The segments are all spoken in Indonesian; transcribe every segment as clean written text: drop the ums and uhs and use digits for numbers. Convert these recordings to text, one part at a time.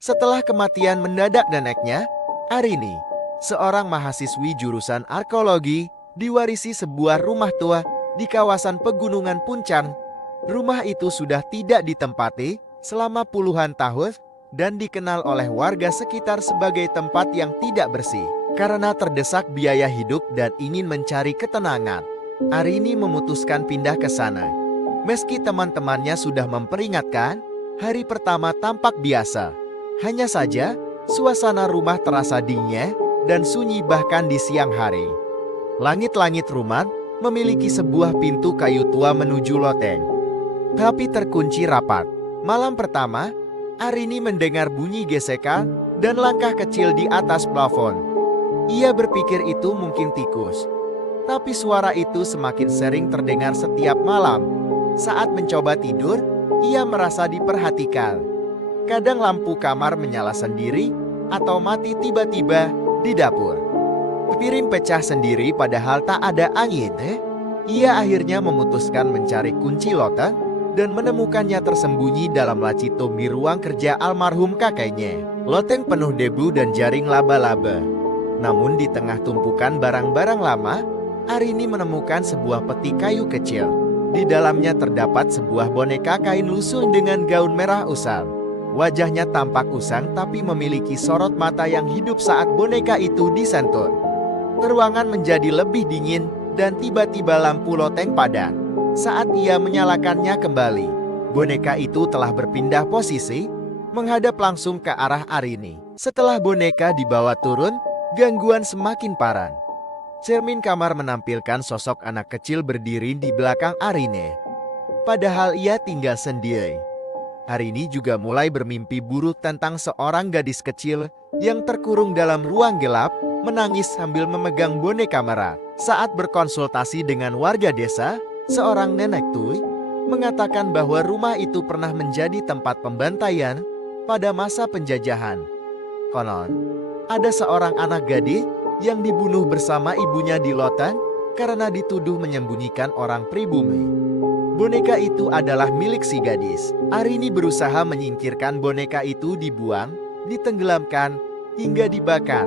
Setelah kematian mendadak neneknya, Arini, seorang mahasiswi jurusan arkeologi, diwarisi sebuah rumah tua di kawasan pegunungan Puncak. Rumah itu sudah tidak ditempati selama puluhan tahun dan dikenal oleh warga sekitar sebagai tempat yang tidak bersih. Karena terdesak biaya hidup dan ingin mencari ketenangan, Arini memutuskan pindah ke sana. Meski teman-temannya sudah memperingatkan, hari pertama tampak biasa. Hanya saja, suasana rumah terasa dingin dan sunyi bahkan di siang hari. Langit-langit rumah memiliki sebuah pintu kayu tua menuju loteng, tapi terkunci rapat. Malam pertama, Arini mendengar bunyi gesekan dan langkah kecil di atas plafon. Ia berpikir itu mungkin tikus. Tapi suara itu semakin sering terdengar setiap malam. Saat mencoba tidur, ia merasa diperhatikan. Kadang lampu kamar menyala sendiri atau mati tiba-tiba di dapur. Piring pecah sendiri padahal tak ada angin. Ia akhirnya memutuskan mencari kunci loteng dan menemukannya tersembunyi dalam laci di ruang kerja almarhum kakeknya. Loteng penuh debu dan jaring laba-laba. Namun di tengah tumpukan barang-barang lama, Arini menemukan sebuah peti kayu kecil. Di dalamnya terdapat sebuah boneka kain lusuh dengan gaun merah usang. Wajahnya tampak usang tapi memiliki sorot mata yang hidup saat boneka itu disentuh. Ruangan menjadi lebih dingin dan tiba-tiba lampu loteng padam. Saat ia menyalakannya kembali, boneka itu telah berpindah posisi, menghadap langsung ke arah Arini. Setelah boneka dibawa turun, gangguan semakin parah. Cermin kamar menampilkan sosok anak kecil berdiri di belakang Arini. Padahal ia tinggal sendiri. Arini juga mulai bermimpi buruk tentang seorang gadis kecil yang terkurung dalam ruang gelap, menangis sambil memegang boneka merah. Saat berkonsultasi dengan warga desa, seorang nenek tua mengatakan bahwa rumah itu pernah menjadi tempat pembantaian pada masa penjajahan. Konon, ada seorang anak gadis yang dibunuh bersama ibunya di loteng karena dituduh menyembunyikan orang pribumi. Boneka itu adalah milik si gadis. Arini berusaha menyingkirkan boneka itu, dibuang, ditenggelamkan, hingga dibakar.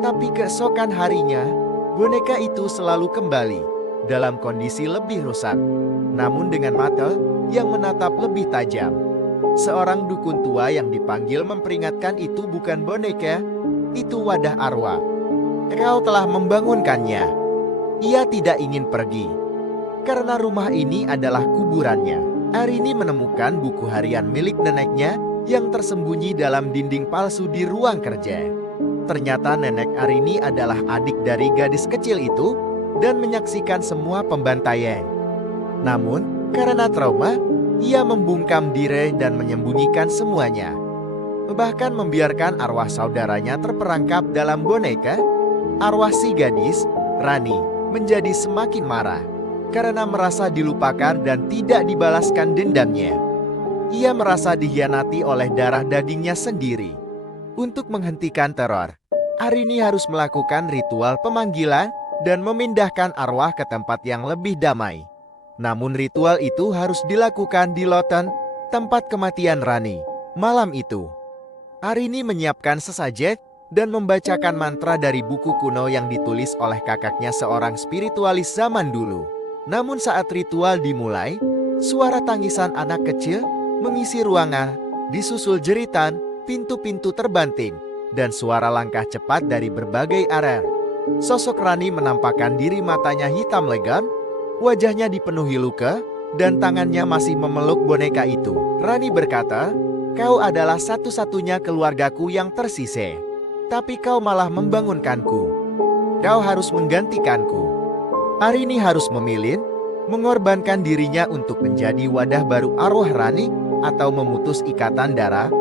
Tapi keesokan harinya, boneka itu selalu kembali dalam kondisi lebih rusak, namun dengan mata yang menatap lebih tajam. Seorang dukun tua yang dipanggil memperingatkan itu bukan boneka, itu wadah arwah. Kau telah membangunkannya. Ia tidak ingin pergi, karena rumah ini adalah kuburannya. Arini menemukan buku harian milik neneknya yang tersembunyi dalam dinding palsu di ruang kerja. Ternyata nenek Arini adalah adik dari gadis kecil itu dan menyaksikan semua pembantaian. Namun, karena trauma, ia membungkam diri dan menyembunyikan semuanya. Bahkan membiarkan arwah saudaranya terperangkap dalam boneka. Arwah si gadis, Rani, menjadi semakin marah karena merasa dilupakan dan tidak dibalaskan dendamnya. Ia merasa dikhianati oleh darah dagingnya sendiri. Untuk menghentikan teror, Arini harus melakukan ritual pemanggilan dan memindahkan arwah ke tempat yang lebih damai. Namun ritual itu harus dilakukan di loteng, tempat kematian Rani. Malam itu, Arini menyiapkan sesajen dan membacakan mantra dari buku kuno yang ditulis oleh kakaknya, seorang spiritualis zaman dulu. Namun saat ritual dimulai, suara tangisan anak kecil mengisi ruangan, disusul jeritan, pintu-pintu terbanting, dan suara langkah cepat dari berbagai arah. Sosok Rani menampakkan diri, matanya hitam legam, wajahnya dipenuhi luka, dan tangannya masih memeluk boneka itu. Rani berkata, "Kau adalah satu-satunya keluargaku yang tersisa. Tapi kau malah membangunkanku. Kau harus menggantikanku." Arini harus memilih, mengorbankan dirinya untuk menjadi wadah baru arwah Rani atau memutus ikatan darah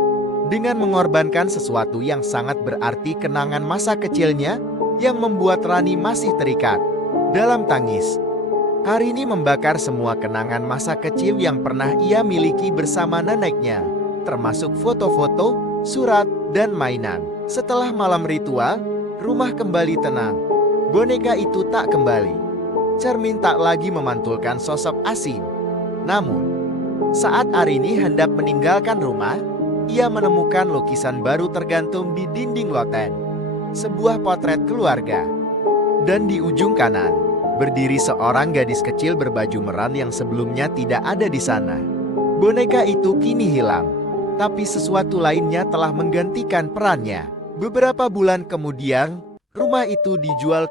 dengan mengorbankan sesuatu yang sangat berarti, kenangan masa kecilnya yang membuat Rani masih terikat. Dalam tangis, Arini membakar semua kenangan masa kecil yang pernah ia miliki bersama neneknya, termasuk foto-foto, surat, dan mainan. Setelah malam ritual, rumah kembali tenang. Boneka itu tak kembali. Cermin tak lagi memantulkan sosok asing. Namun, saat Arini hendak meninggalkan rumah, ia menemukan lukisan baru tergantung di dinding loteng. Sebuah potret keluarga. Dan di ujung kanan, berdiri seorang gadis kecil berbaju meran yang sebelumnya tidak ada di sana. Boneka itu kini hilang, tapi sesuatu lainnya telah menggantikan perannya. Beberapa bulan kemudian, rumah itu dijual